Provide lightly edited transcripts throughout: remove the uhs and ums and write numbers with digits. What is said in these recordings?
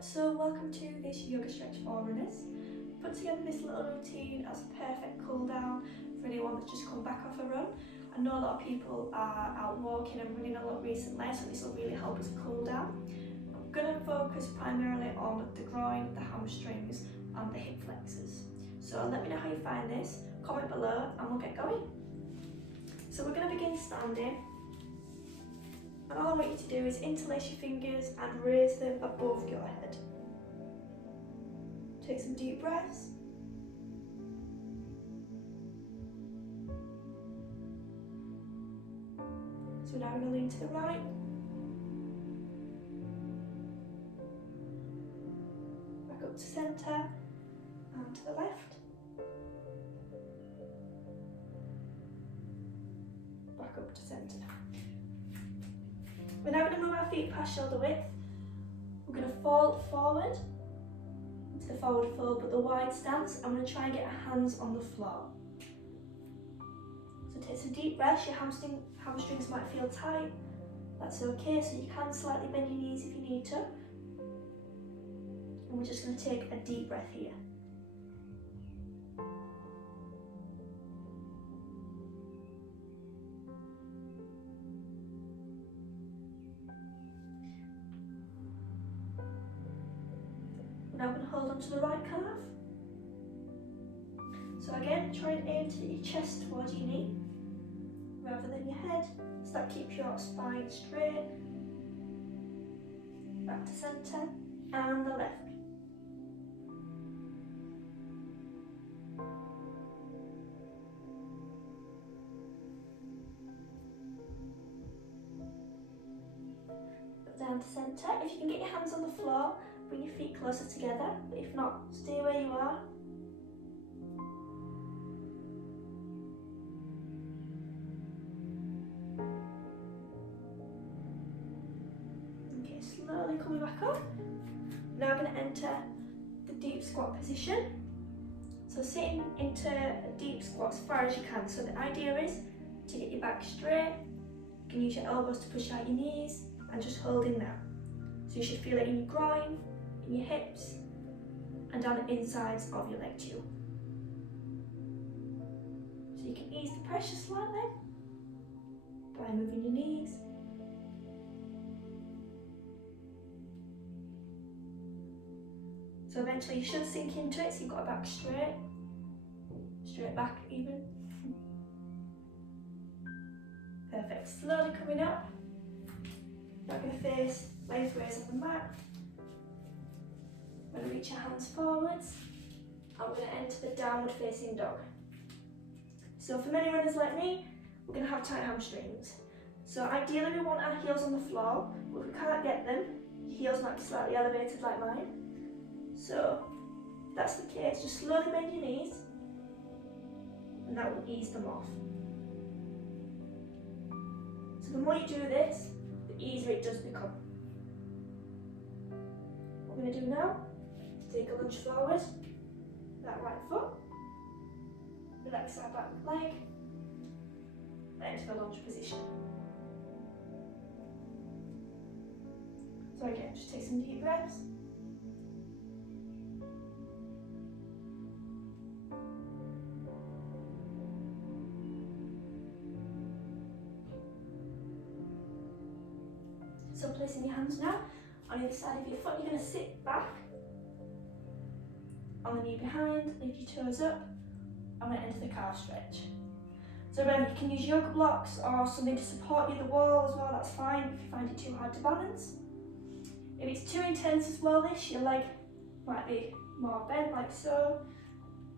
So welcome to this yoga stretch for runners. Put together this little routine as a perfect cool down for anyone that's just come back off a run. I know a lot of people are out walking and running a lot recently, so this will really help us cool down. I'm going to focus primarily on the groin, the hamstrings and the hip flexors. So let me know how you find this, comment below and we'll get going. So we're going to begin standing. And all I want you to do is interlace your fingers and raise them above your head. Take some deep breaths. So now we're going to lean to the right. Back up to centre and to the left. Back up to centre. We're now going to move our feet past shoulder width. We're going to fall forward into the forward fold, but the wide stance. I'm going to try and get our hands on the floor. So take some deep breaths. Your hamstrings might feel tight. That's okay, so you can slightly bend your knees if you need to. And we're just going to take a deep breath here. Now I'm going to hold on to the right calf. So again, try and aim to your chest towards your knee rather than your head, so that keeps your spine straight. Back to centre and the left. Down to centre. If you can get your hands on the floor, bring your feet closer together, but if not, stay where you are. Okay, slowly coming back up. Now we're going to enter the deep squat position. So sitting into a deep squat as far as you can. So the idea is to get your back straight. You can use your elbows to push out your knees and just hold in there. So you should feel it in your groin, in your hips, and down the insides of your leg too. So you can ease the pressure slightly by moving your knees. So eventually you should sink into it, so you've got a back straight back even. Perfect, slowly coming up. Now we're going to face lengthways of the mat. We're going to reach our hands forwards and we're going to enter the downward facing dog. So for many runners like me, we're going to have tight hamstrings. So ideally we want our heels on the floor, but if we can't get them, your heels might be slightly elevated like mine. So if that's the case, just slowly bend your knees and that will ease them off. So the more you do this, the easier it does become. What we're going to do now is take a lunge forward, that right foot, relax our back leg, and into the lunge position. So again, just take some deep breaths. So placing your hands now on either side of your foot, you're going to sit back on the knee behind, lift your toes up, and we're into the calf stretch. So remember, you can use yoga blocks or something to support you the wall as well, that's fine if you find it too hard to balance. If it's too intense as well, your leg might be more bent like so.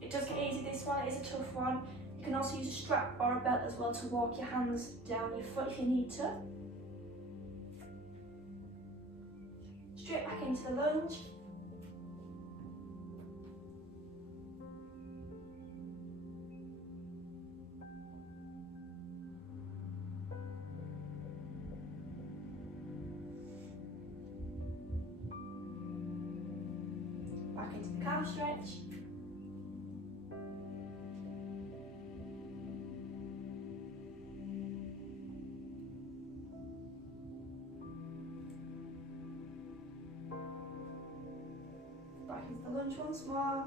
It does get easy, this one, it is a tough one. You can also use a strap or a belt as well to walk your hands down your foot if you need to. Straight back into the lunge. Back into the calf stretch. back into the lunge once more.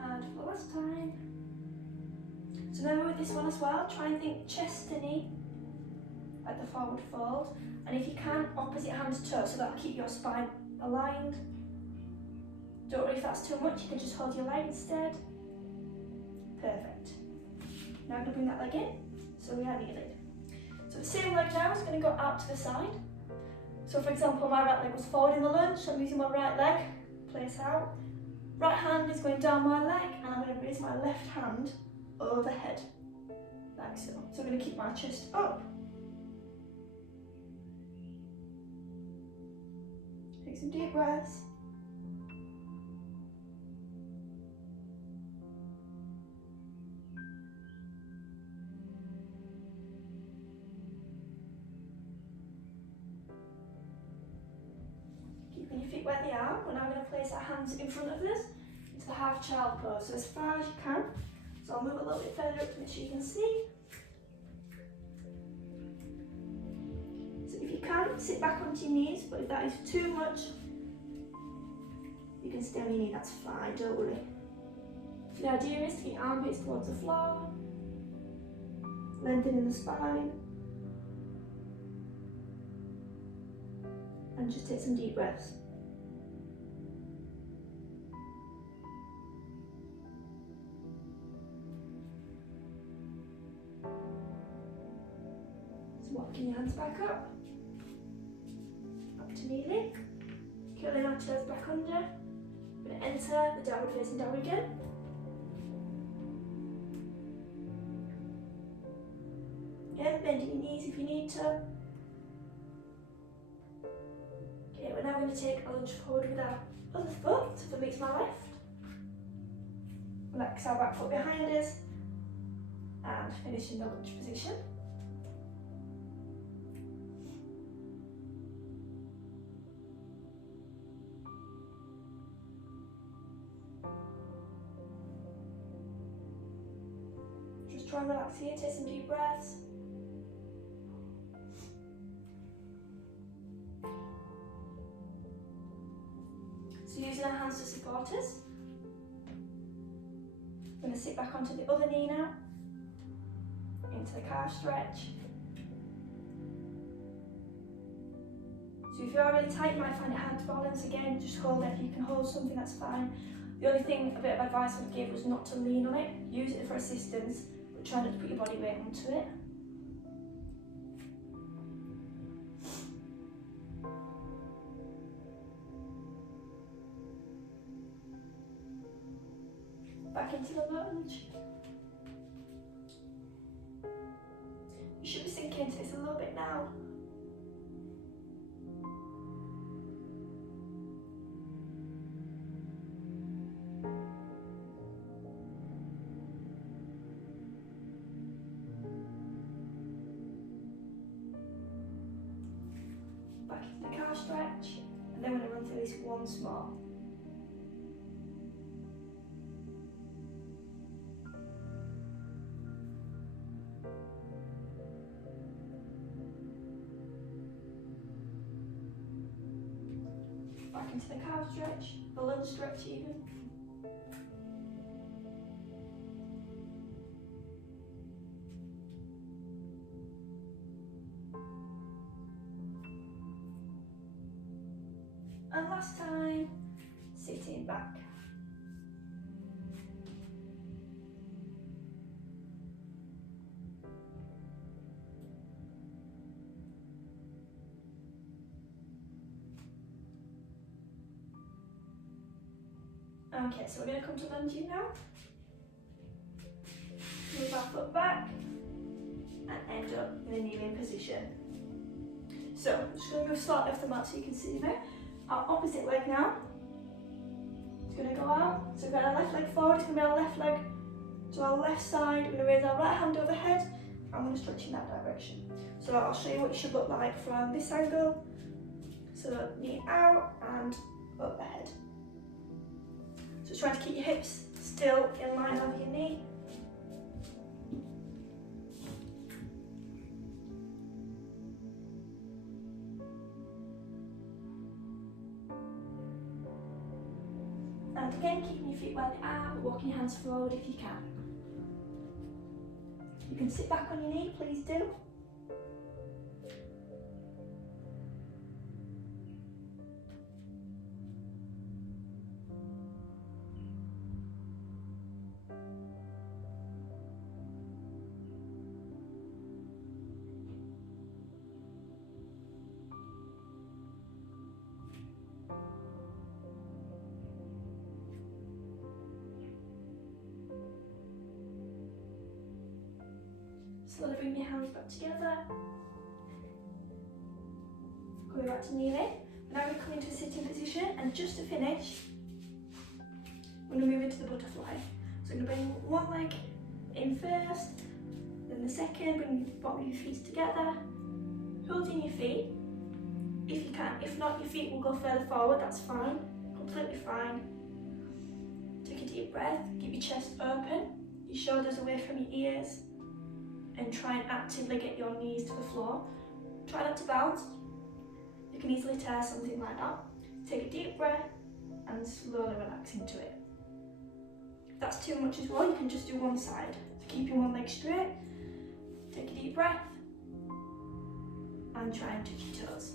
And for the last time. So remember with this one as well, try and think chest to knee at the forward fold. And if you can, opposite hand to toe, so that'll keep your spine aligned. Don't worry if that's too much, you can just hold your leg instead. Perfect. Now I'm going to bring that leg in, so we are kneeling. So the same leg now is going to go out to the side. So for example, my right leg was forward in the lunge, so I'm using my right leg, place out. Right hand is going down my leg, and I'm going to raise my left hand overhead, like so. So I'm going to keep my chest up. Take some deep breaths. Keeping your feet where they are. We're now going to place our hands in front of us into the half child pose, so as far as you can. So I'll move a little bit further up to make sure you can see. So if you can, sit back onto your knees, but if that is too much, you can stay on your knee, that's fine, don't worry. The idea is to get your armpits towards the floor, lengthening the spine, and just take some deep breaths. Walking your hands back up to kneeling, curling our toes back under. We're going to enter the downward facing dog again. Again, bending your knees if you need to. Okay, we're now going to take a lunge forward with our other foot, so meets my left. Relax our back foot behind us and finish in the lunge position. Try and relax here, take some deep breaths. So using our hands to support us. I'm going to sit back onto the other knee now, into the calf stretch. So if you are really tight, you might find it hard to balance. Again, just hold it. If you can hold something, that's fine. The only thing, a bit of advice I would give was not to lean on it. Use it for assistance. Try not to put your body weight onto it. Back into the lunge. You should be sinking into this a little bit now. Back into the calf stretch, and then we're going to run through this once more. Back into the calf stretch, the lunge stretch even. And last time, sitting back. Okay, so we're going to come to lunging now. Move our foot back and end up in a kneeling position. So, I'm just going to move slightly off the mat so you can see me. Our opposite leg now is going to go out. So we've got our left leg forward, it's going to be our left leg to our left side. We're going to raise our right hand overhead. I'm going to stretch in that direction. So I'll show you what it should look like from this angle. So knee out and up ahead. So try to keep your hips still in line over your knee. And again, keeping your feet where they are, walking your hands forward if you can. You can sit back on your knee, please do. Slowly bring your hands back together. Coming back to kneeling. Now we come into a sitting position, and just to finish, we're going to move into the butterfly. So I'm going to bring one leg in first, then the second, bring the bottom of your feet together, holding your feet if you can. If not, your feet will go further forward, that's fine, completely fine. Take a deep breath, keep your chest open, your shoulders away from your ears, and try and actively get your knees to the floor. Try not to bounce. You can easily tear something like that. Take a deep breath and slowly relax into it. If that's too much as well, you can just do one side. So keeping one leg straight, take a deep breath and try and touch your toes.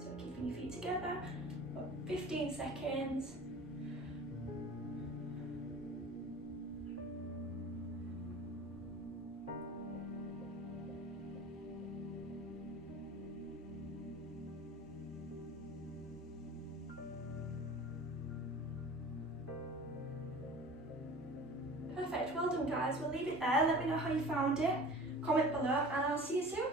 So keeping your feet together for 15 seconds. Perfect, well done guys, we'll leave it there. Let me know how you found it, comment below, and I'll see you soon.